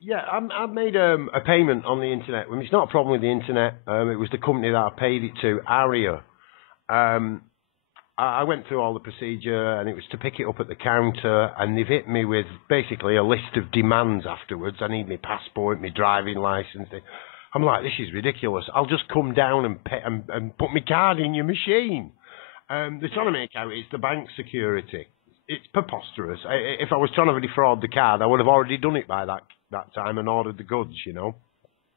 Yeah, I made a payment on the internet. I mean, it's not a problem with the internet. It was the company that I paid it to, Aria. I went through all the procedure, and it was to pick it up at the counter, and they've hit me with basically a list of demands afterwards. I need my passport, my driving licence. I'm like, this is ridiculous. I'll just come down and pay, and put my card in your machine. They're trying to make out it's the bank security. It's preposterous. If I was trying to defraud the card, I would have already done it by that time and ordered the goods, you know.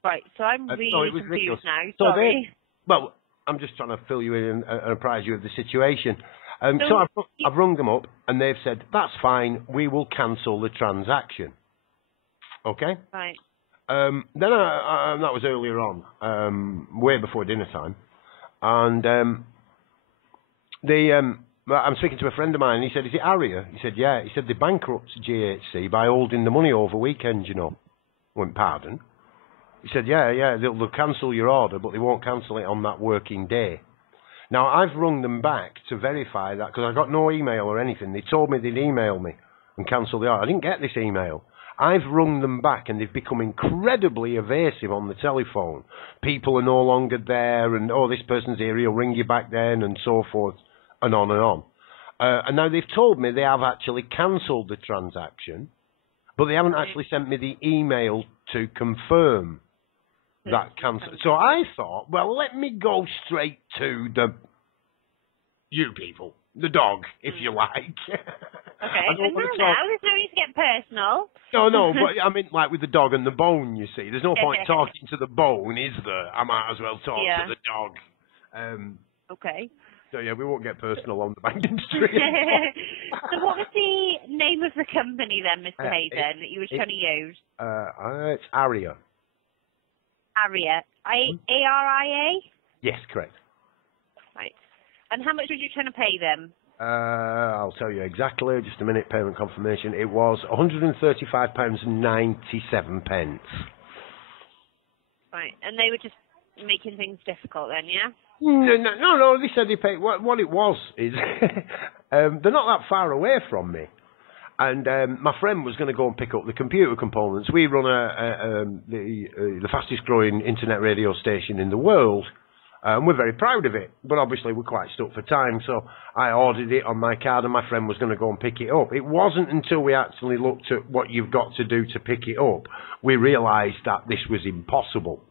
Right, so I'm really confused ridiculous. now. Sorry. Well, I'm just trying to fill you in and apprise you of the situation. So I've rung them up, and they've said, that's fine, we will cancel the transaction. Okay? Right. Then that was earlier on, way before dinner time, and I'm speaking to a friend of mine, and he said, is it Aria? He said, yeah. He said, they bankrupt GHC by holding the money over weekends, you know. I went, pardon? He said, yeah, they'll cancel your order, but they won't cancel it on that working day. Now, I've rung them back to verify that, because I got no email or anything. They told me they'd email me and cancel the order. I didn't get this email. I've rung them back, and they've become incredibly evasive on the telephone. People are no longer there, and, oh, this person's here, he'll ring you back then, and so forth, and on and on. And now they've told me they have actually cancelled the transaction, but they haven't actually sent me the email to confirm that cancel. So I thought, well, let me go straight to you people, the dog, if you like. Okay, there's no need to get personal. No, but I mean, like with the dog and the bone, you see. There's no point talking to the bone, is there? I might as well talk to the dog. Okay. So, yeah, we won't get personal on the banking street. So what was the name of the company then, Mr. Hayden, that you were trying to use? It's Aria. Aria. A-R-I-A? Yes, correct. Right. And how much were you trying to pay them? I'll tell you exactly. Just a minute, payment confirmation. It was £135.97. Right. And they were just making things difficult then, yeah? No. They said they paid. What it was is they're not that far away from me, and my friend was going to go and pick up the computer components. We run the fastest growing internet radio station in the world, and we're very proud of it. But obviously we're quite stuck for time, so I ordered it on my card, and my friend was going to go and pick it up. It wasn't until we actually looked at what you've got to do to pick it up, we realised that this was impossible.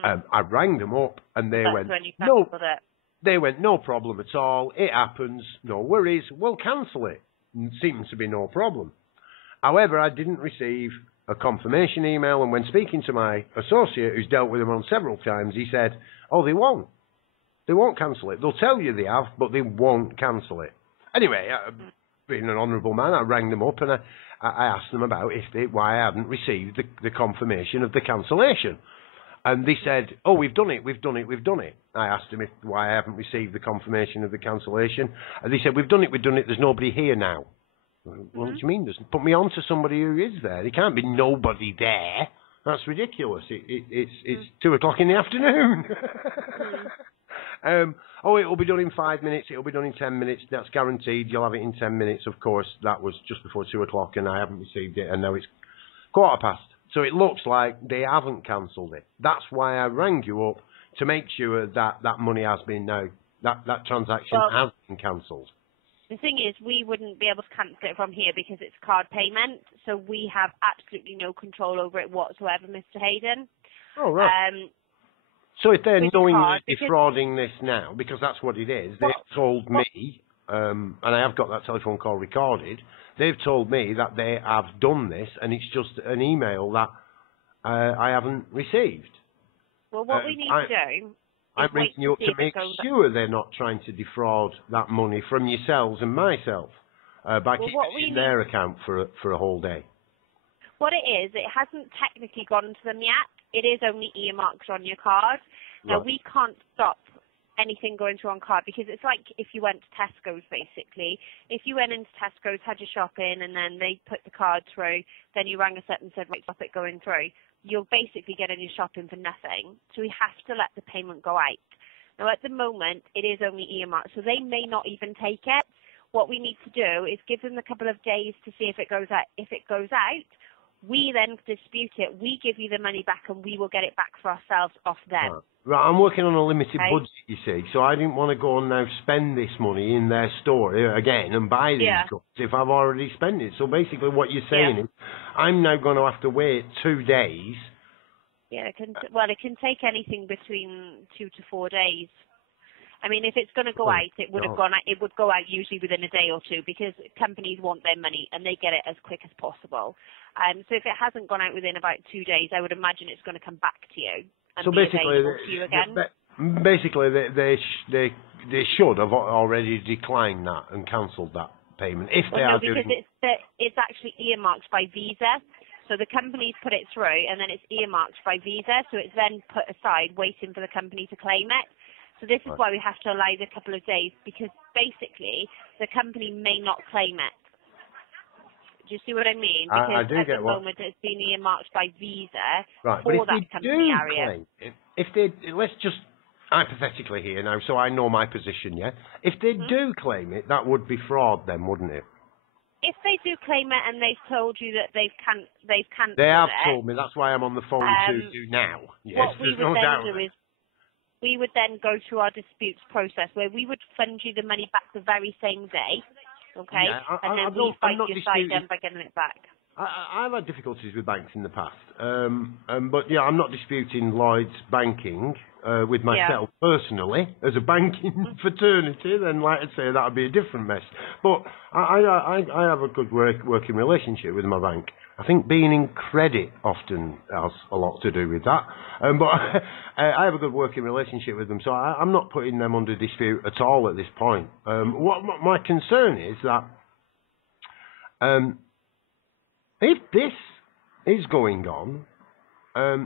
I rang them up, and they went, no. They went, no problem at all. It happens. No worries. We'll cancel it. Seems to be no problem. However, I didn't receive a confirmation email, and when speaking to my associate, who's dealt with them on several times, he said, oh, they won't. They won't cancel it. They'll tell you they have, but they won't cancel it. Anyway, being an honourable man, I rang them up, and I asked them about why I hadn't received the confirmation of the cancellation. And they said, oh, we've done it. I asked them why I haven't received the confirmation of the cancellation. And they said, we've done it. There's nobody here now. Well, what do you mean? Put me on to somebody who is there. There can't be nobody there. That's ridiculous. It's 2 o'clock in the afternoon. It'll be done in 5 minutes. It'll be done in 10 minutes. That's guaranteed. You'll have it in 10 minutes. Of course, that was just before 2 o'clock, and I haven't received it, and now it's 1:15. So it looks like they haven't cancelled it. That's why I rang you up, to make sure that money has been that transaction has been cancelled. The thing is, we wouldn't be able to cancel it from here because it's card payment, so we have absolutely no control over it whatsoever, Mr. Hayden. Oh, right. So if they're knowingly defrauding this now, because that's what it is, they've told me, and I have got that telephone call recorded, they've told me that they have done this, and it's just an email that I haven't received. Well, what we need to do... I'm ringing you up to make sure they're not trying to defraud that money from yourselves and myself by keeping it in their account for a whole day. What it is, it hasn't technically gone to them yet. It is only earmarked on your card. Now, we can't stop anything going through on card because it's like if you went to Tesco's, basically. If you went into Tesco's, had your shopping, and then they put the card through, then you rang us up and said, right, stop it going through. You're basically getting your shopping for nothing. So we have to let the payment go out. Now, at the moment, it is only earmarked, so they may not even take it. What we need to do is give them a couple of days to see if it goes out. If it goes out, We then dispute it. We give you the money back, and we will get it back for ourselves off them. Right, I'm working on a limited budget, you see, so I didn't want to go and now spend this money in their store again and buy these cups if I've already spent it. So basically what you're saying is I'm now going to have to wait 2 days. Yeah, it can take anything between 2 to 4 days. I mean, if it's going to go out, it would have gone out. It would go out usually within a day or two because companies want their money and they get it as quick as possible. So if it hasn't gone out within about 2 days, I would imagine it's going to come back to you and be available to you again. Basically, they should have already declined that and cancelled that payment if they are because it's actually earmarked by Visa. So the company's put it through and then it's earmarked by Visa. So it's then put aside, waiting for the company to claim it. So this is why we have to allow the couple of days, because basically the company may not claim it. Do you see what I mean? Because I do at get the moment it's been earmarked by Visa for that company area. If they, let's just hypothetically here now, so I know my position, yeah? If they do claim it, that would be fraud then, wouldn't it? If they do claim it and they've told you that they've cancelled They have told me, that's why I'm on the phone to you now. Yes, what we would then do is we would then go through our disputes process where we would fund you the money back the very same day, okay? Yeah, and then we fight your side then by getting it back. I've had difficulties with banks in the past, but yeah, I'm not disputing Lloyd's banking with myself personally as a banking fraternity. Then, like I say, that would be a different mess. But I have a good working relationship with my bank. I think being in credit often has a lot to do with that. But I have a good working relationship with them, so I'm not putting them under dispute at all at this point. What my concern is that if this is going on,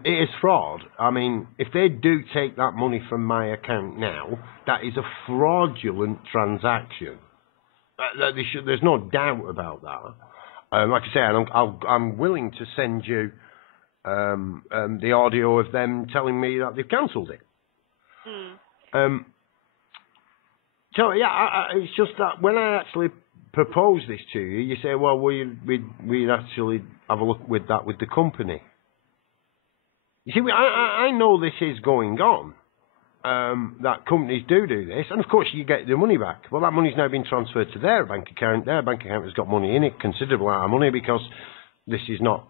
it is fraud. I mean, if they do take that money from my account now, that is a fraudulent transaction. There's no doubt about that. Like I say, I'm willing to send you the audio of them telling me that they've cancelled it. So yeah, it's just that when I actually propose this to you, you say, well, we'd actually have a look with that with the company. You see, I know this is going on. That companies do this, and of course you get the money back. Well, that money's now been transferred to their bank account. Their bank account has got money in it, considerable amount of money, because this is not,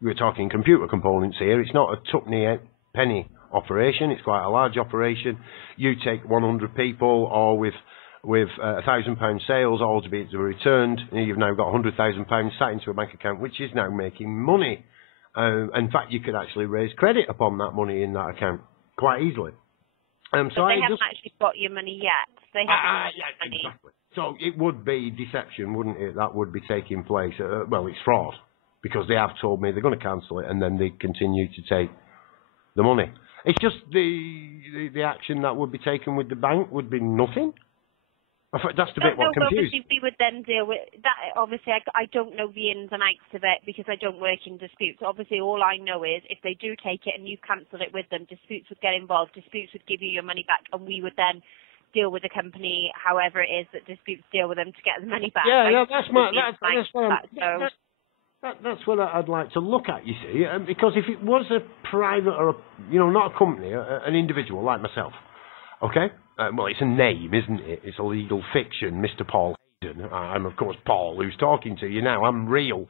we're talking computer components here, it's not a tuppeny penny operation, it's quite a large operation. You take 100 people, or with £1,000 sales, all to be returned, and you've now got £100,000 sat into a bank account, which is now making money. In fact, you could actually raise credit upon that money in that account quite easily. But they haven't actually got your money yet. They haven't got money. Exactly. So it would be deception, wouldn't it? That would be taking place. Well, it's fraud, because they have told me they're going to cancel it, and then they continue to take the money. It's just the action that would be taken with the bank would be nothing. That's the bit what confused. Obviously, we would then deal with that. Obviously, I don't know the ins and outs of it because I don't work in disputes. Obviously, all I know is if they do take it and you've cancelled it with them, disputes would get involved. Disputes would give you your money back, and we would then deal with the company, however it is that disputes deal with them to get the money back. Yeah, that's what I'd like to look at. You see, because if it was a private or not a company, an individual like myself, okay. Well, it's a name, isn't it? It's a legal fiction, Mr. Paul Hayden. I'm, of course, Paul, who's talking to you now. I'm real.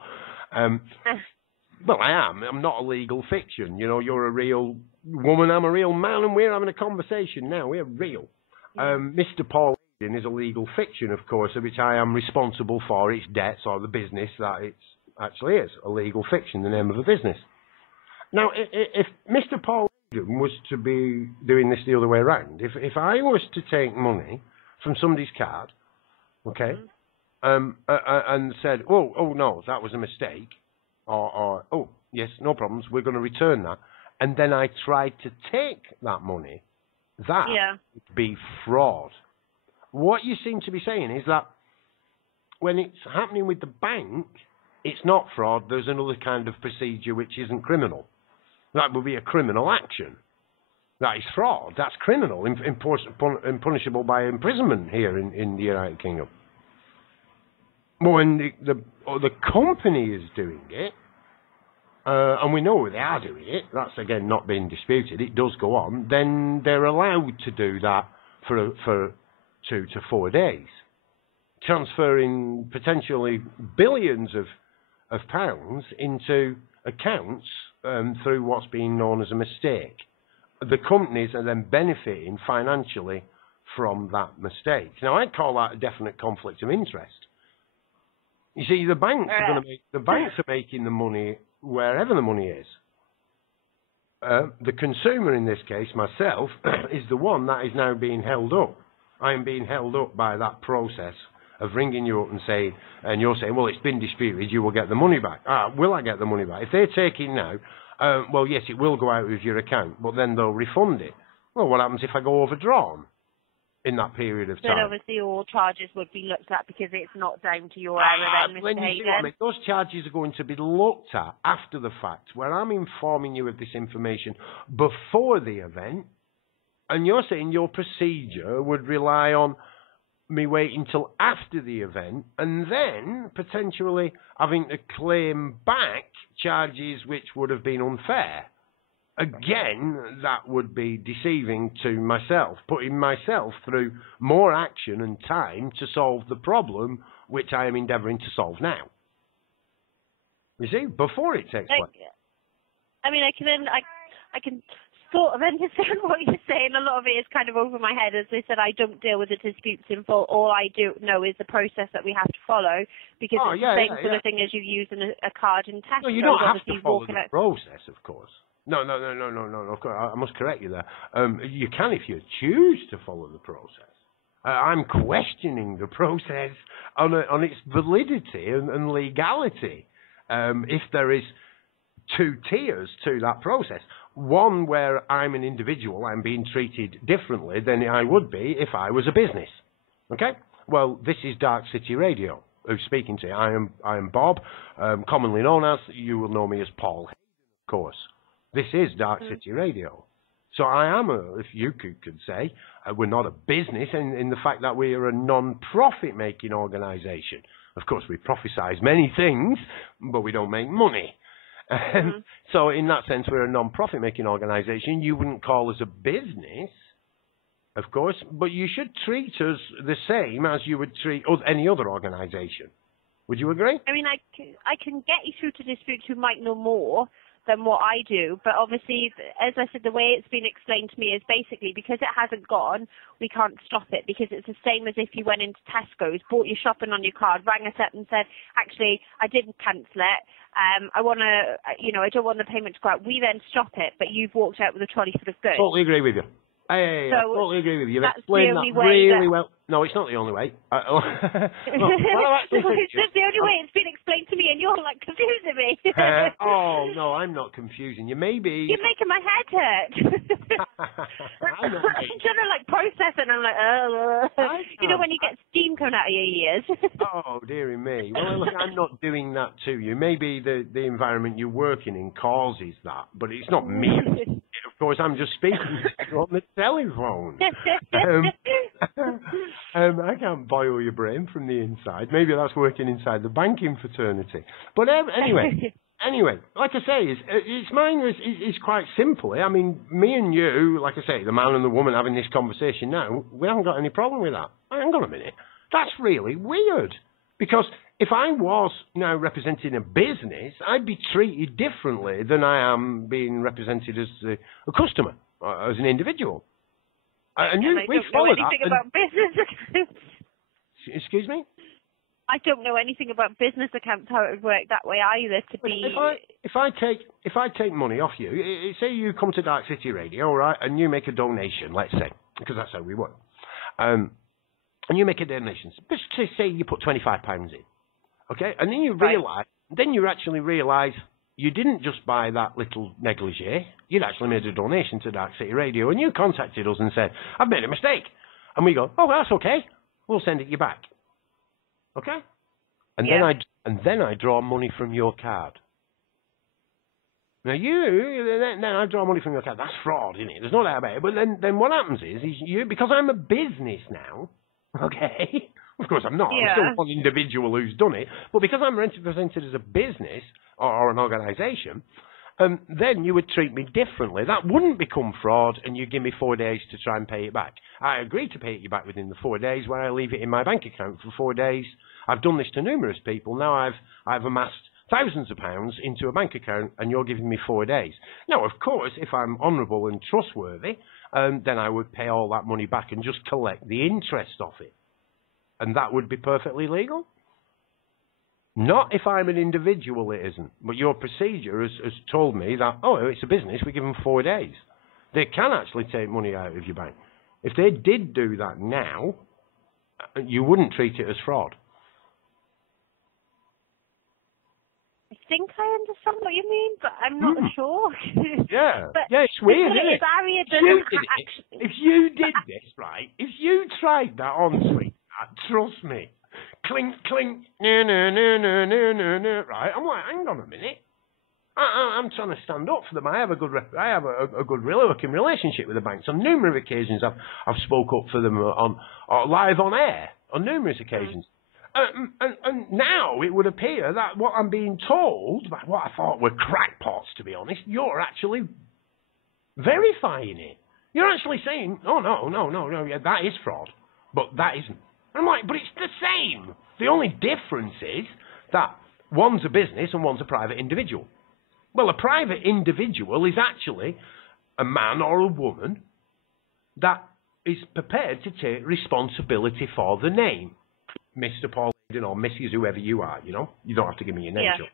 Well, I am. I'm not a legal fiction. You're a real woman, I'm a real man, and we're having a conversation now. We're real. Mr. Paul Hayden is a legal fiction, of course, of which I am responsible for its debts or the business that it actually is. A legal fiction, the name of a business. Now, if Mr. Paul was to be doing this the other way around, if I was to take money from somebody's card, okay, and said, oh no, that was a mistake, or oh yes, no problems, we're going to return that, and then I tried to take that money, that would be fraud. What you seem to be saying is that when it's happening with the bank, it's not fraud. There's another kind of procedure which isn't criminal. That would be a criminal action. That is fraud. That's criminal and punishable by imprisonment here in the United Kingdom. But when the company is doing it, and we know they are doing it, that's again not being disputed, it does go on, then they're allowed to do that for 2 to 4 days, transferring potentially billions of pounds into accounts through what's being known as a mistake. The companies are then benefiting financially from that mistake. Now, I'd call that a definite conflict of interest. You see, the banks are making the money wherever the money is. The consumer, in this case, myself, is the one that is now being held up. I am being held up by that process of ringing you up and saying, and you're saying, well, it's been disputed, you will get the money back. Will I get the money back? If they're taking now, well, yes, it will go out of your account, but then they'll refund it. Well, what happens if I go overdrawn in that period of time? Then obviously all charges would be looked at because it's not down to your error then, when you see what I mean, those charges are going to be looked at after the fact, where I'm informing you of this information before the event, and you're saying your procedure would rely on me waiting till after the event and then potentially having to claim back charges which would have been unfair. Again, that would be deceiving to myself, putting myself through more action and time to solve the problem which I am endeavouring to solve now. You see, before it takes place. I mean, I can sort of understand what you're saying. A lot of it is kind of over my head. As I said, I don't deal with the disputes in full. All I do know is the process that we have to follow, because it's the same sort of thing as you use in a card in Tesco. No, you don't have to follow the process, of course. No. Of course, I must correct you there. You can if you choose to follow the process. I'm questioning the process on its validity and legality. If there is 2 tiers to that process. One where I'm an individual, I'm being treated differently than I would be if I was a business. Okay? Well, this is Darkcity Radio, who's speaking to you. I am Bob, commonly known as, you will know me as Paul, of course. This is Darkcity Radio. So I am, if you could say, we're not a business in the fact that we are a non-profit making organisation. Of course, we prophesise many things, but we don't make money. So in that sense, we're a non-profit making organisation. You wouldn't call us a business, of course, but you should treat us the same as you would treat any other organisation. Would you agree? I mean, I can get you through to disputes who might know more than what I do, but obviously, as I said, the way it's been explained to me is basically because it hasn't gone, we can't stop it, because it's the same as if you went into Tesco's, bought your shopping on your card, rang us up and said, actually, I didn't cancel it, I want to, I don't want the payment to go out. We then stop it, but you've walked out with a trolley full of goods. Totally agree with you. I totally agree with you. You've explained that really well. No, it's not the only way. It's just the only way it's been explained to me, and you're like confusing me. Oh no, I'm not confusing you. Maybe you're making my head hurt. I'm trying to like process it, and I'm like, when you get steam coming out of your ears. Oh dearie me. Well, look, I'm not doing that to you. Maybe the environment you're working in causes that, but it's not me. Of course, I'm just speaking to you on the telephone. I can't boil your brain from the inside. Maybe that's working inside the banking fraternity. But anyway, like I say, mine is quite simple. I mean, me and you, like I say, the man and the woman having this conversation now, we haven't got any problem with that. Hang on a minute. That's really weird. Because if I was now representing a business, I'd be treated differently than I am being represented as a customer, as an individual. And I don't know anything about business accounts. Excuse me? I don't know anything about business accounts, how it would work that way either. If I take money off you, say you come to Darkcity Radio, all right, and you make a donation, let's say, because that's how we work, and you make a donation. Just say you put £25 in, okay, and then you actually realise you didn't just buy that little negligee. You'd actually made a donation to Darkcity Radio, and you contacted us and said, I've made a mistake. And we go, oh, well, that's okay. We'll send it you back. Okay? And then I draw money from your card. Now then I draw money from your card. That's fraud, isn't it? There's no doubt about it. But then what happens is you, because I'm a business now, okay? Of course I'm not. I'm still one individual who's done it. But because I'm represented as a business, or an organisation, then you would treat me differently. That wouldn't become fraud, and you give me 4 days to try and pay it back. I agree to pay it you back within the 4 days, where I leave it in my bank account for 4 days. I've done this to numerous people. Now I've amassed thousands of pounds into a bank account, and you're giving me 4 days. Now, of course, if I'm honourable and trustworthy, then I would pay all that money back and just collect the interest off it. And that would be perfectly legal. Not if I'm an individual, it isn't. But your procedure has told me that, oh, it's a business, we give them 4 days. They can actually take money out of your bank. If they did do that now, you wouldn't treat it as fraud. I think I understand what you mean, but I'm not sure. Yeah, but yeah, it's weird, isn't it? If you did this, right, if you tried that on sweetheart, trust me, clink, clink, no, right, I'm like, hang on a minute. I'm trying to stand up for them. I have a good working relationship with the banks. On numerous occasions, I've spoke up for them on live on air on numerous occasions. And now it would appear that what I'm being told, by what I thought were crackpots, to be honest, you're actually verifying it. You're actually saying, oh, no, yeah, that is fraud, but that isn't. I'm like, but it's the same. The only difference is that one's a business and one's a private individual. Well, a private individual is actually a man or a woman that is prepared to take responsibility for the name. Mr. Paul Eden or Mrs. whoever you are, you know. You don't have to give me your name, Joe.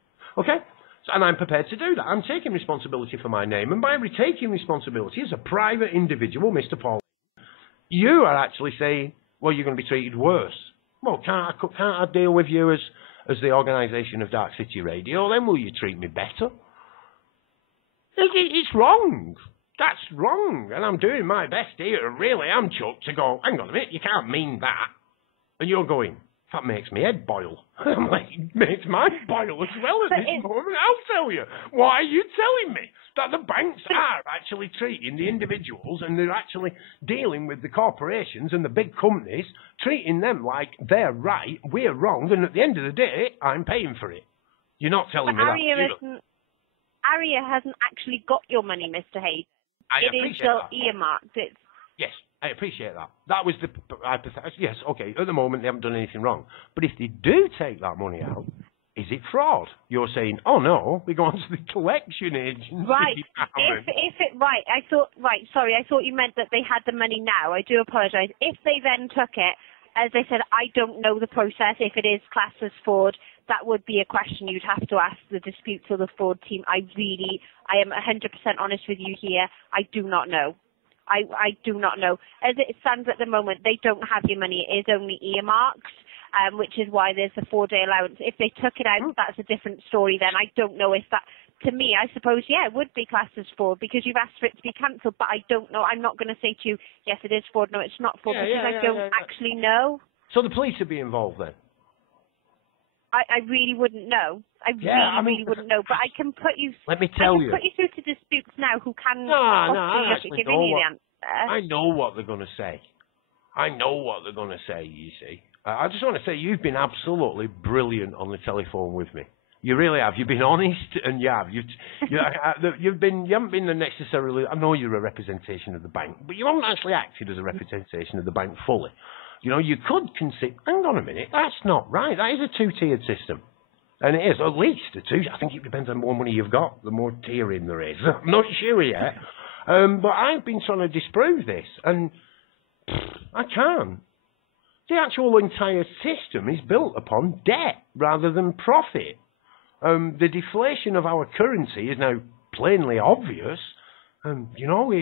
Okay? So, and I'm prepared to do that. I'm taking responsibility for my name. And by taking responsibility as a private individual, Mr. Paul, you are actually saying, well, you're going to be treated worse. Well, can't I deal with you as the organisation of Darkcity Radio? Then will you treat me better? It's wrong. That's wrong. And I'm doing my best here. Really, I'm Chuck to go, hang on a minute, you can't mean that. And you're going, that makes my head boil. I'm like, it makes my boil as well at this moment. I'll tell you. Why are you telling me that the banks are actually treating the individuals and they're actually dealing with the corporations and the big companies, treating them like they're right, we're wrong, and at the end of the day, I'm paying for it. You're not telling me that. ARIA hasn't actually got your money, Mr. Hayden. It is still earmarked. Yes, I appreciate that. That was the yes, okay. At the moment, they haven't done anything wrong. But if they do take that money out, is it fraud? You're saying, oh no, we go on to the collection agency. Right. I thought you meant that they had the money now. I do apologise. If they then took it, as I said, I don't know the process. If it is classed as fraud, that would be a question you'd have to ask the disputes or the fraud team. I am 100% honest with you here. I do not know. I do not know. As it stands at the moment, they don't have your money. It is only earmarked, which is why there's a 4-day allowance. If they took it out, that's a different story then. I don't know if that, to me, I suppose, yeah, it would be classed as fraud because you've asked for it to be cancelled, but I don't know. I'm not going to say to you, yes, it is fraud, no, it's not fraud, because I don't actually know. So the police would be involved then? I really wouldn't know. I really wouldn't know. But I can put you. Let me tell you. I can put you through to disputes now who can give you the answer. I know what they're going to say. You see. I just want to say you've been absolutely brilliant on the telephone with me. You really have. You've been honest, and you have. You haven't been necessarily. I know you're a representation of the bank, but you haven't actually acted as a representation of the bank fully. You know, you could consider, hang on a minute, that's not right. That is a 2-tiered system. And it is, at least a 2. I think it depends on the more money you've got, the more tiering there is. I'm not sure yet. But I've been trying to disprove this, and I can't. The actual entire system is built upon debt rather than profit. The deflation of our currency is now plainly obvious. You know,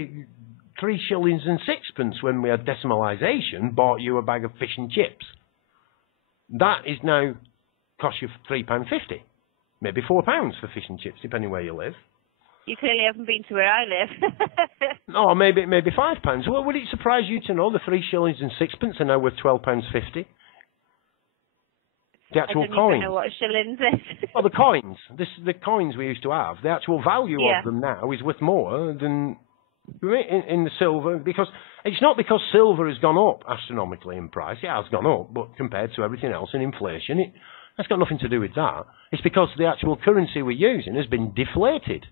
3 shillings and 6pence when we had decimalisation bought you a bag of fish and chips. That is now cost you £3.50, maybe £4 for fish and chips, depending where you live. You clearly haven't been to where I live. No, maybe £5. Well, would it surprise you to know the 3 shillings and 6pence are now worth £12.50? The actual I don't coins. even know what shillings is. Well, the coins. The coins we used to have, the actual value of them now is worth more than in the silver, because it's not because silver has gone up astronomically in price. It has gone up, but compared to everything else in inflation, That's got nothing to do with that. It's because the actual currency we're using has been deflated.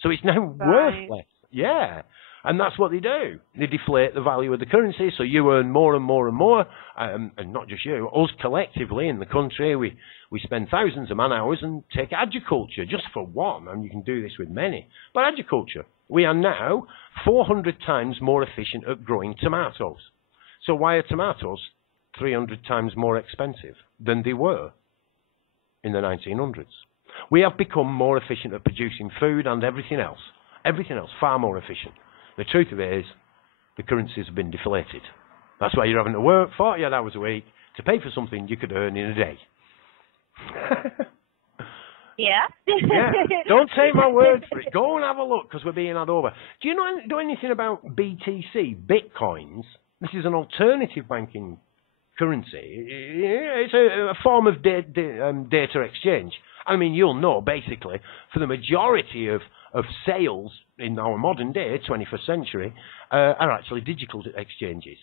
So it's now worthless. Yeah. And that's what they do. They deflate the value of the currency, so you earn more and more and more. And not just you, us collectively in the country, we spend thousands of man hours and take agriculture, just for one, and you can do this with many. But agriculture, we are now 400 times more efficient at growing tomatoes. So why are tomatoes 300 times more expensive than they were in the 1900s? We have become more efficient at producing food and everything else, far more efficient. The truth of it is, the currencies have been deflated. That's why you're having to work 40 hours a week to pay for something you could earn in a day. Yeah. Yeah. Don't take my word for it. Go and have a look, because we're being had over. Do you know anything about BTC, Bitcoins? This is an alternative banking currency. It's a form of data exchange. I mean, you'll know, basically, for the majority of sales in our modern day, 21st century, are actually digital exchanges.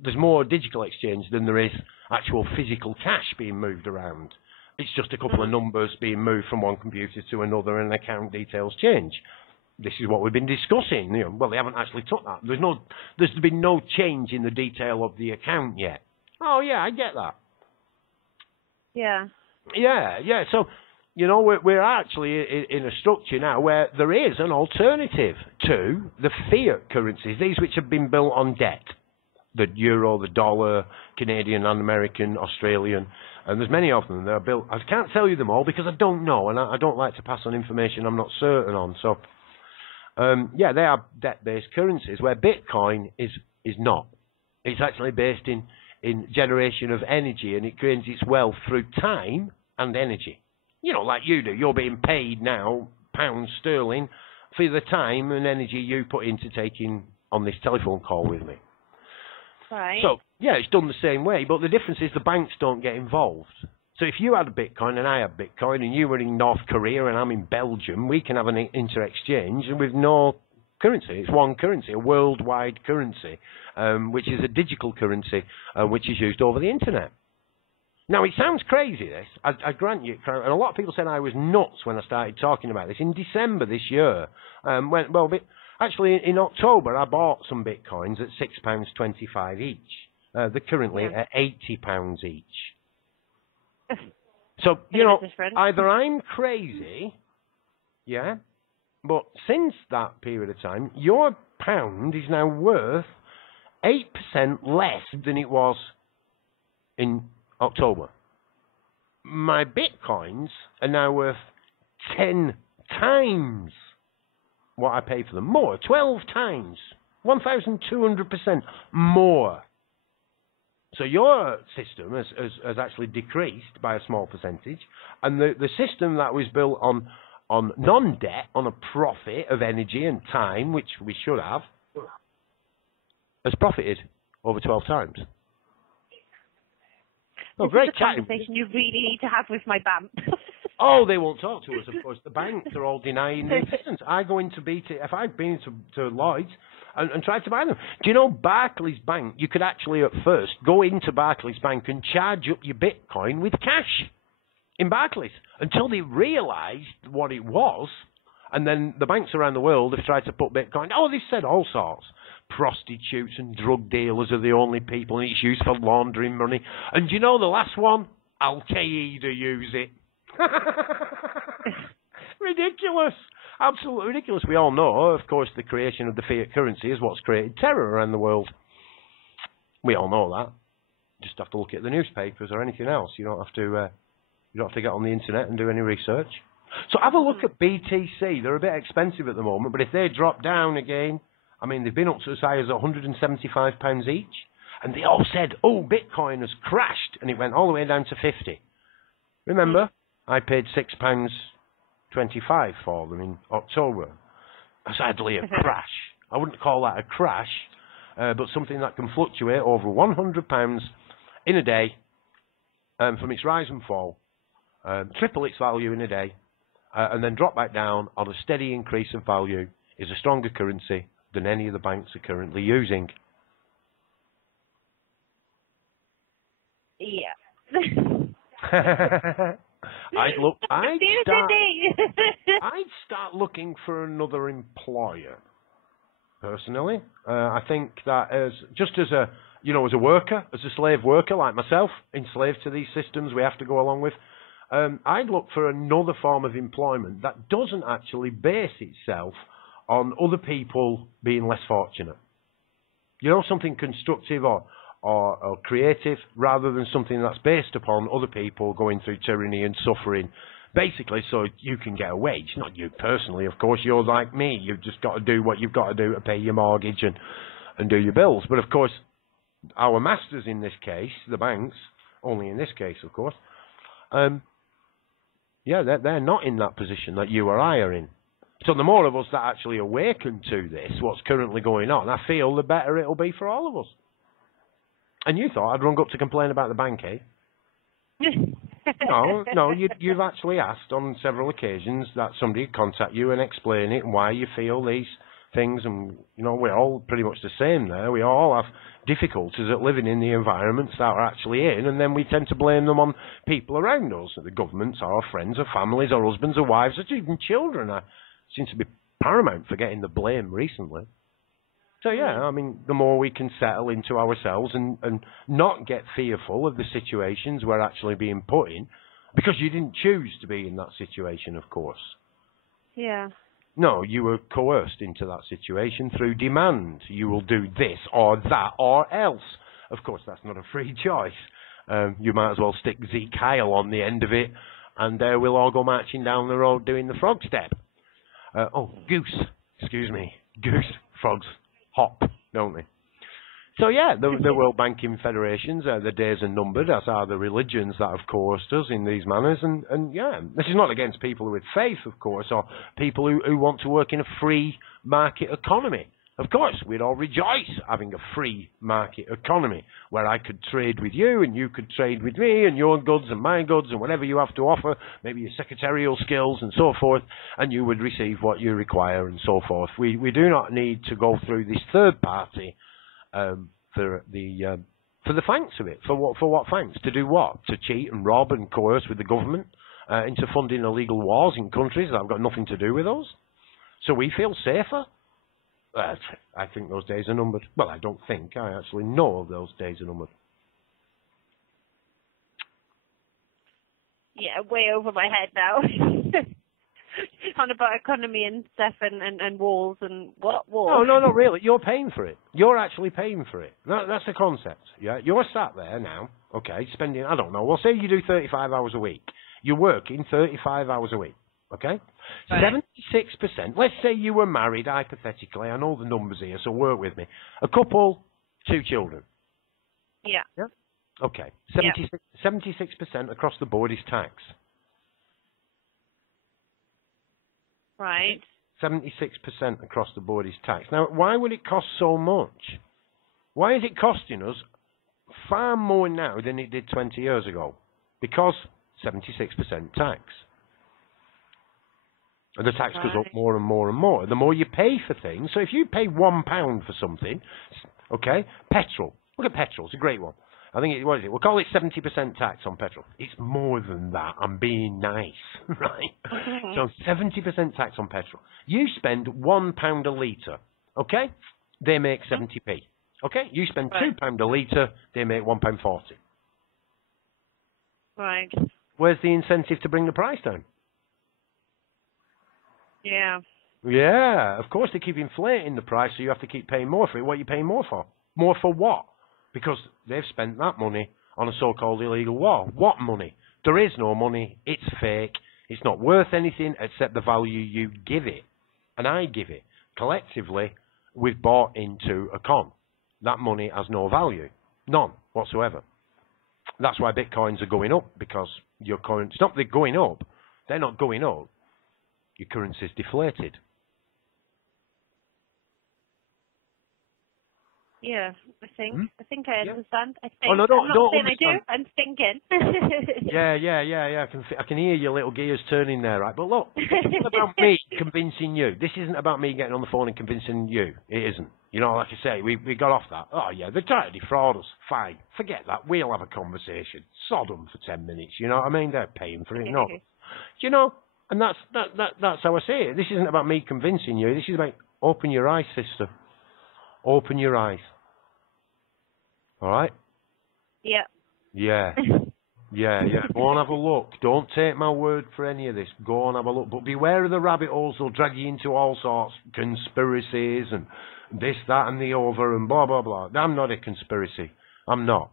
There's more digital exchange than there is actual physical cash being moved around. It's just a couple of numbers being moved from one computer to another and account details change. This is what we've been discussing. You know, well, they haven't actually took that. There's been no change in the detail of the account yet. Oh, yeah, I get that. Yeah. Yeah. So, you know, we're actually in a structure now where there is an alternative to the fiat currencies, these which have been built on debt. The euro, the dollar, Canadian and American, Australian, and there's many of them that are built. I can't tell you them all because I don't know, and I don't like to pass on information I'm not certain on. So, yeah, they are debt-based currencies where Bitcoin is not. It's actually based in generation of energy, and it creates its wealth through time and energy. You know, like you do. You're being paid now, pounds sterling, for the time and energy you put into taking on this telephone call with me. Right. So, yeah, it's done the same way, but the difference is the banks don't get involved. So if you had a Bitcoin and I had Bitcoin and you were in North Korea and I'm in Belgium, we can have an inter-exchange with no currency. It's one currency, a worldwide currency, which is a digital currency, which is used over the internet. Now, it sounds crazy, this. I grant you, and a lot of people said I was nuts when I started talking about this. In December this year, actually, in October, I bought some Bitcoins at £6.25 each. They're currently at £80 each. So, you know, either I'm crazy, yeah, but since that period of time, your pound is now worth 8% less than it was in October. My Bitcoins are now worth 10 times what I paid for them. More, 12 times, 1,200% more. So your system has actually decreased by a small percentage, and the system that was built on non-debt, on a profit of energy and time, which we should have, has profited over 12 times. Oh, this great is a conversation you really need to have with my bank. Oh, they won't talk to us, of course. The banks are all denying the existence. I go into if I've been to Lloyd's and tried to buy them. Do you know Barclays Bank, you could actually at first go into Barclays Bank and charge up your Bitcoin with cash in Barclays until they realised what it was. And then the banks around the world have tried to put Bitcoin. Oh, they've said all sorts. Prostitutes and drug dealers are the only people, and it's used for laundering money. And do you know the last one? Al-Qaeda use it. Ridiculous. Absolutely ridiculous. We all know, of course, the creation of the fiat currency is what's created terror around the world. We all know that. Just have to look at the newspapers or anything else. You don't have to get on the internet and do any research. So have a look at BTC. They're a bit expensive at the moment, but if they drop down again, I mean, they've been up to as high as £175 each, and they all said, oh, Bitcoin has crashed, and it went all the way down to 50. Remember, I paid £6.25 for them in October. That's hardly a crash. I wouldn't call that a crash, but something that can fluctuate over £100 in a day from its rise and fall, triple its value in a day, and then drop back down on a steady increase of value, is a stronger currency than any of the banks are currently using. Yeah. I'd start looking for another employer. Personally, I think that as a worker, as a slave worker like myself, enslaved to these systems we have to go along with, I'd look for another form of employment that doesn't actually base itself on other people being less fortunate. Something constructive or creative, rather than something that's based upon other people going through tyranny and suffering, basically so you can get a wage. Not you personally, of course. You're like me. You've just got to do what you've got to do to pay your mortgage and do your bills. But, of course, our masters in this case, the banks, only in this case, of course, they're not in that position that you or I are in. So the more of us that actually awaken to this, what's currently going on, I feel the better it'll be for all of us. And you thought I'd rung up to complain about the bank, eh? No, you've actually asked on several occasions that somebody contact you and explain it and why you feel these things, and we're all pretty much the same there. We all have difficulties at living in the environments that we're actually in, and then we tend to blame them on people around us, the governments, our friends, or families, or husbands, or wives, or even children. I seem to be paramount for getting the blame recently. So the more we can settle into ourselves and not get fearful of the situations we're actually being put in, because you didn't choose to be in that situation, of course. Yeah. No, you were coerced into that situation through demand. You will do this or that or else. Of course, that's not a free choice. You might as well stick Zeke Heil on the end of it, and we'll all go marching down the road doing the frog step. Goose. Excuse me. Goose. Frogs hop, don't they? So, the World Banking Federations, the days are numbered, as are the religions that have coerced us in these manners. And this is not against people with faith, of course, or people who want to work in a free market economy. Of course, we'd all rejoice having a free market economy where I could trade with you and you could trade with me, and your goods and my goods and whatever you have to offer, maybe your secretarial skills and so forth, and you would receive what you require and so forth. We do not need to go through this third party for the thanks of it. For what thanks? To do what? To cheat and rob and coerce with the government into funding illegal wars in countries that have got nothing to do with us? So we feel safer? I think those days are numbered. Well, I don't think. I actually know those days are numbered. Yeah, way over my head now. On about economy and stuff and walls and what walls? No, not really. You're paying for it. You're actually paying for it. That's the concept. Yeah, you're sat there now, okay, spending, I don't know, well, say you do 35 hours a week. You're working 35 hours a week, okay? Right. 76%, let's say you were married, hypothetically, I know the numbers here, so work with me. A couple, 2 children. Yeah. Yeah? Okay. 76% across the board is tax. Right. 76% across the board is tax. Now, why would it cost so much? Why is it costing us far more now than it did 20 years ago? Because 76% tax. And the tax goes up more and more and more. The more you pay for things, so if you pay £1 for something, okay, petrol. Look at petrol, it's a great one. I think, what is it? We'll call it 70% tax on petrol. It's more than that. I'm being nice, right? So 70% tax on petrol. You spend £1 a litre, okay? They make 70p. Okay? You spend £2 a litre, they make £1.40. Right. Where's the incentive to bring the price down? Yeah. Yeah, of course they keep inflating the price, so you have to keep paying more for it. What are you paying more for? More for what? Because they've spent that money on a so-called illegal war. What money? There is no money. It's fake. It's not worth anything except the value you give it. And I give it. Collectively, we've bought into a con. That money has no value. None whatsoever. That's why bitcoins are going up, because your currency... It's not they're going up. They're not going up. Your currency's deflated. Yeah, I think I understand. I think. Oh, no, I'm not don't saying understand. I do. I'm thinking. Yeah. I can hear your little gears turning there, right? But look, this isn't about me convincing you. This isn't about me getting on the phone and convincing you. It isn't. You know, like I say, we got off that. Oh, yeah, they're trying to defraud us. Fine. Forget that. We'll have a conversation. Sod them for 10 minutes. You know what I mean? They're paying for it. No. You know, and that's how I say it. This isn't about me convincing you. This is about open your eyes, sister. Open your eyes. All right? Yeah. Yeah. Yeah. Go and have a look. Don't take my word for any of this. Go and have a look. But beware of the rabbit holes. They'll drag you into all sorts of conspiracies and this, that, and the other and blah, blah, blah. I'm not a conspiracy. I'm not.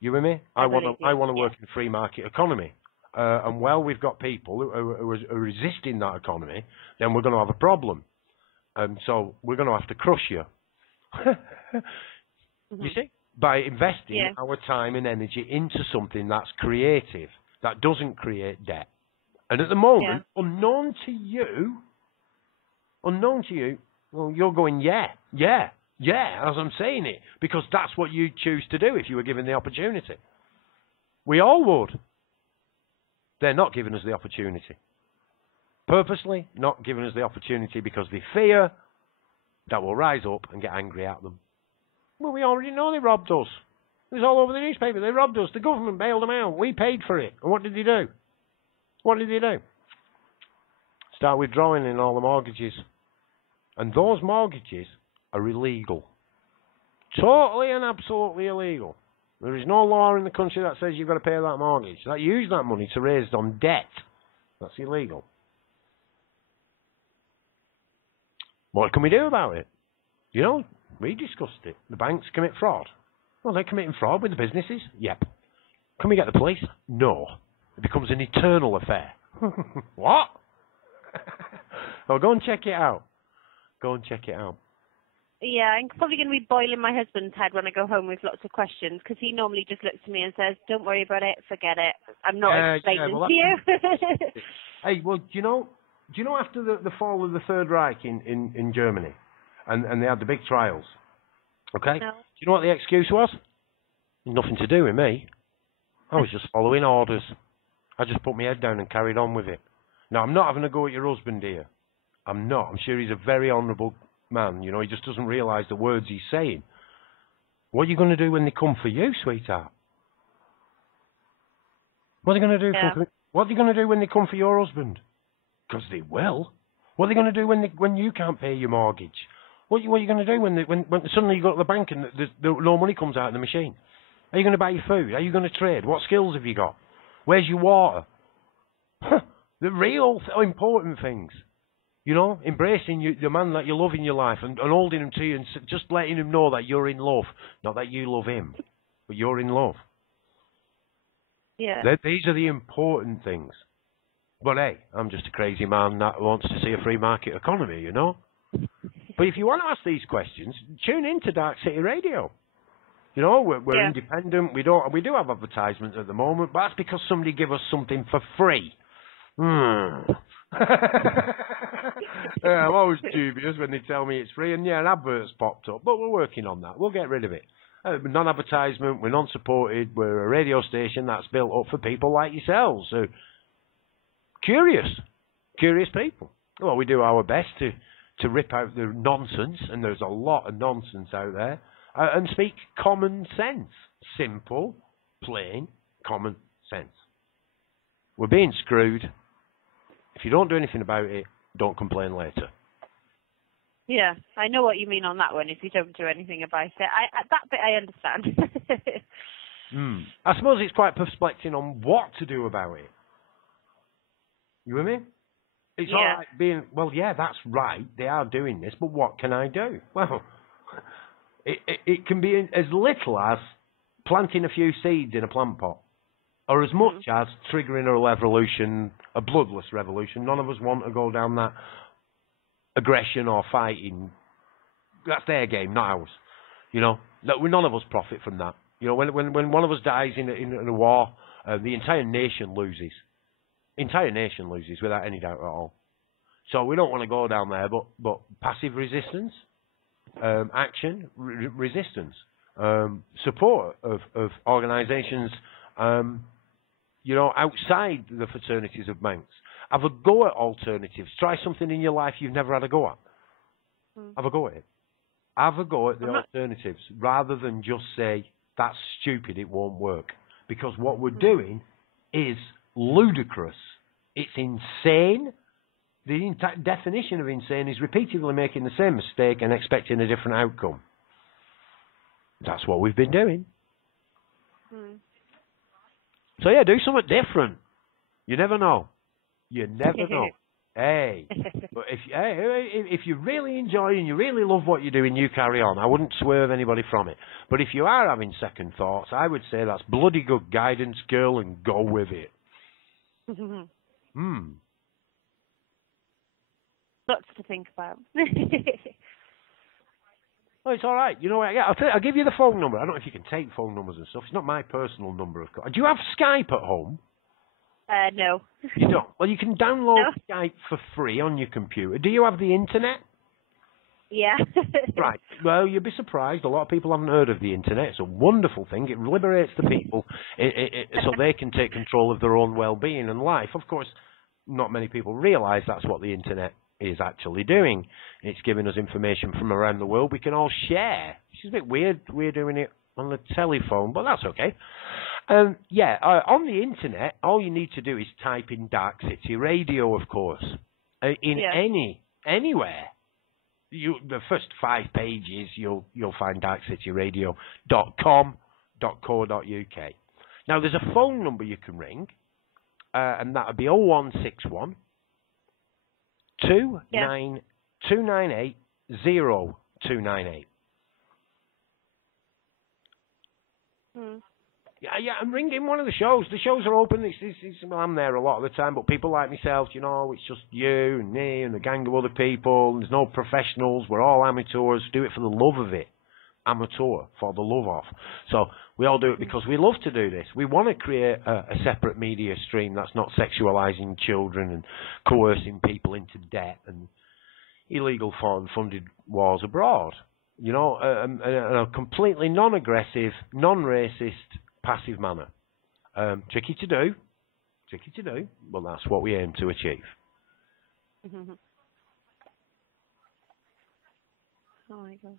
You with me? I want to work in a free market economy. And while we've got people who are resisting that economy, then we're going to have a problem. So we're going to have to crush you. You see? By investing our time and energy into something that's creative, that doesn't create debt. And at the moment, unknown to you, well, you're going, yeah, as I'm saying it, because that's what you'd choose to do if you were given the opportunity. We all would. They're not giving us the opportunity. Purposely not giving us the opportunity because they fear that we'll rise up and get angry at them. Well, we already know they robbed us. It was all over the newspaper. They robbed us. The government bailed them out. We paid for it. And what did they do? Start withdrawing in all the mortgages. And those mortgages are illegal. Totally and absolutely illegal. There is no law in the country that says you've got to pay that mortgage. That you use that money to raise on debt. That's illegal. What can we do about it? You know, we discussed it. The banks commit fraud. Well, they're committing fraud with the businesses. Yep. Can we get the police? No. It becomes an eternal affair. What? Oh, go and check it out. Yeah, I'm probably going to be boiling my husband's head when I go home with lots of questions, because he normally just looks at me and says, don't worry about it, forget it. I'm not explaining to you. Hey, well, do you know after the fall of the Third Reich in Germany, and they had the big trials, okay? No. Do you know what the excuse was? Nothing to do with me. I was just following orders. I just put my head down and carried on with it. Now, I'm not having a go at your husband here. I'm not. I'm sure he's a very honourable man. You know, he just doesn't realise the words he's saying. What are you going to do when they come for you, sweetheart? What are they going to do? What are they going to do when they come for your husband? Because they will. What are they going to do when you can't pay your mortgage? What are you going to do when suddenly you go to the bank and no money comes out of the machine? Are you going to buy your food? Are you going to trade? What skills have you got? Where's your water? The real important things. You know, embracing the man that you love in your life and holding him to you and just letting him know that you're in love. Not that you love him, but you're in love. Yeah. These are the important things. But hey, I'm just a crazy man that wants to see a free market economy, you know. But if you want to ask these questions, tune in to Darkcity Radio. You know, we're independent. We do have advertisements at the moment, but that's because somebody give us something for free. I'm always dubious when they tell me it's free, and an advert's popped up, but we're working on that. We'll get rid of it. Non-advertisement, we're non-supported, we're a radio station that's built up for people like yourselves, so curious people. Well, we do our best to rip out the nonsense, and there's a lot of nonsense out there, and speak common sense. Simple, plain, common sense. We're being screwed. If you don't do anything about it, don't complain later. Yeah, I know what you mean on that one, if you don't do anything about it. That bit I understand. I suppose it's quite perplexing on what to do about it. You with me? It's all right being, that's right, they are doing this, but what can I do? Well, it can be as little as planting a few seeds in a plant pot, or as much as triggering a revolution, a bloodless revolution. None of us want to go down that aggression or fighting. That's their game, not ours. You know, none of us profit from that. You know, when one of us dies in a war, the entire nation loses. Entire nation loses without any doubt at all. So we don't want to go down there, but passive resistance, action, resistance, support of organisations, outside the fraternities of banks. Have a go at alternatives. Try something in your life you've never had a go at. Have a go at it. Have a go at the alternatives rather than just say, that's stupid, it won't work. Because what we're doing is ludicrous. It's insane. The definition of insane is repeatedly making the same mistake and expecting a different outcome. That's what we've been doing. So yeah, do something different. You never know. You never know. Hey, but if you really enjoy and you really love what you're doing, you carry on. I wouldn't swerve anybody from it. But if you are having second thoughts, I would say that's bloody good guidance, girl, and go with it. Lots to think about. Oh, it's all right. You know what? Yeah, I'll give you the phone number. I don't know if you can take phone numbers and stuff. It's not my personal number, of course. Do you have Skype at home? No. You don't? Well, you can download Skype for free on your computer. Do you have the internet? Yeah. Right. Well, you'd be surprised. A lot of people haven't heard of the internet. It's a wonderful thing. It liberates the people so they can take control of their own well-being and life. Of course, not many people realise that's what the internet is actually doing. It's giving us information from around the world we can all share. Which is a bit weird. We're doing it on the telephone, but that's okay. On the internet, all you need to do is type in Darkcity Radio, of course. Anywhere. The first 5 pages, you'll find darkcityradio.com.co.uk. Now, there's a phone number you can ring, and that would be 0161 298 0298. Yeah, I'm ringing one of the shows. The shows are open. Well, I'm there a lot of the time, but people like myself, it's just you and me and a gang of other people. There's no professionals. We're all amateurs. Do it for the love of it. Amateur, for the love of. So we all do it because we love to do this. We want to create a separate media stream that's not sexualising children and coercing people into debt and illegal foreign-funded wars abroad. A completely non-aggressive, non-racist, passive manner. Tricky to do, but that's what we aim to achieve. Oh my gosh.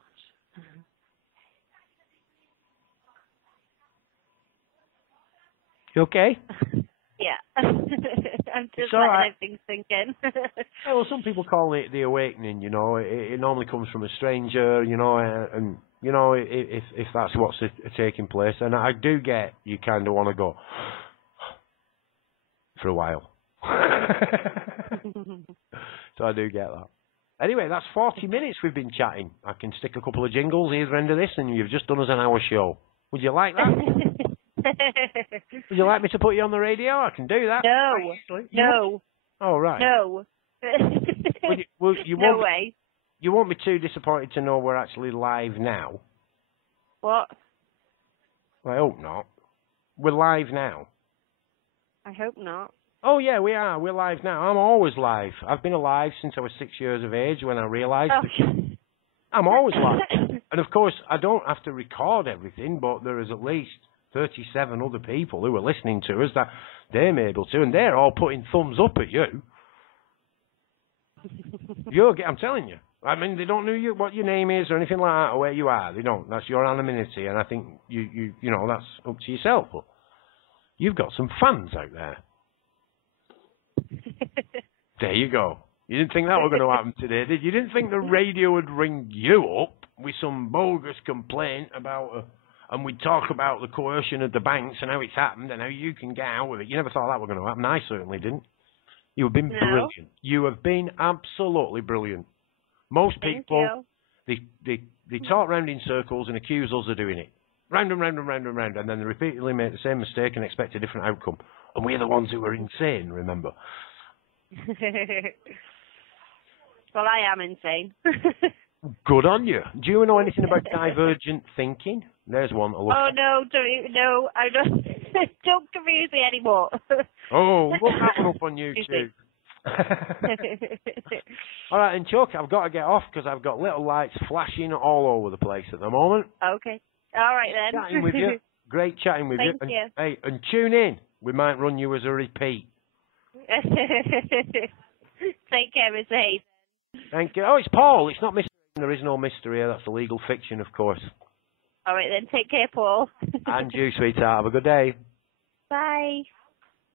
You okay? Yeah. I'm just letting everything sink in. Well, some people call it the awakening, It normally comes from a stranger, and if that's what's taking place. And I do get you kind of want to go for a while. So I do get that. Anyway, that's 40 minutes we've been chatting. I can stick a couple of jingles either end of this, and you've just done us an hour show. Would you like that? Would you like me to put you on the radio? I can do that. No. Oh, right. No. No way. You won't be too disappointed to know we're actually live now. What? I hope not. We're live now. I hope not. Oh, yeah, we are. We're live now. I'm always live. I've been alive since I was 6 years of age when I realised I'm always live. And, of course, I don't have to record everything, but there is at least 37 other people who are listening to us that they're able to, and they're all putting thumbs up at you. I'm telling you. I mean, they don't know what your name is or anything like that or where you are. They don't. That's your anonymity, and I think you that's up to yourself. But you've got some fans out there. There you go. You didn't think that was going to happen today, did you? You didn't think the radio would ring you up with some bogus complaint about and we'd talk about the coercion of the banks and how it's happened and how you can get out of it. You never thought that was going to happen. I certainly didn't. You have been brilliant. You have been absolutely brilliant. Most people, they talk round in circles and accuse us of doing it. Round and round and round and round, and then they repeatedly make the same mistake and expect a different outcome. And we're the ones who are insane, remember? Well, I am insane. Good on you. Do you know anything about divergent thinking? There's one. Oh, no, I don't confuse me anymore. Oh, look that one up on YouTube. All right, and Chuck, I've got to get off because I've got little lights flashing all over the place at the moment. Okay. All right then. Chatting with you. Great chatting with you. Thank you. Hey, and tune in. We might run you as a repeat. Take care, Mr. Hayes. Thank you. Oh, it's Paul. It's not Mr. There is no mystery here. That's a legal fiction, of course. All right then. Take care, Paul. And you, sweetheart. Have a good day. Bye.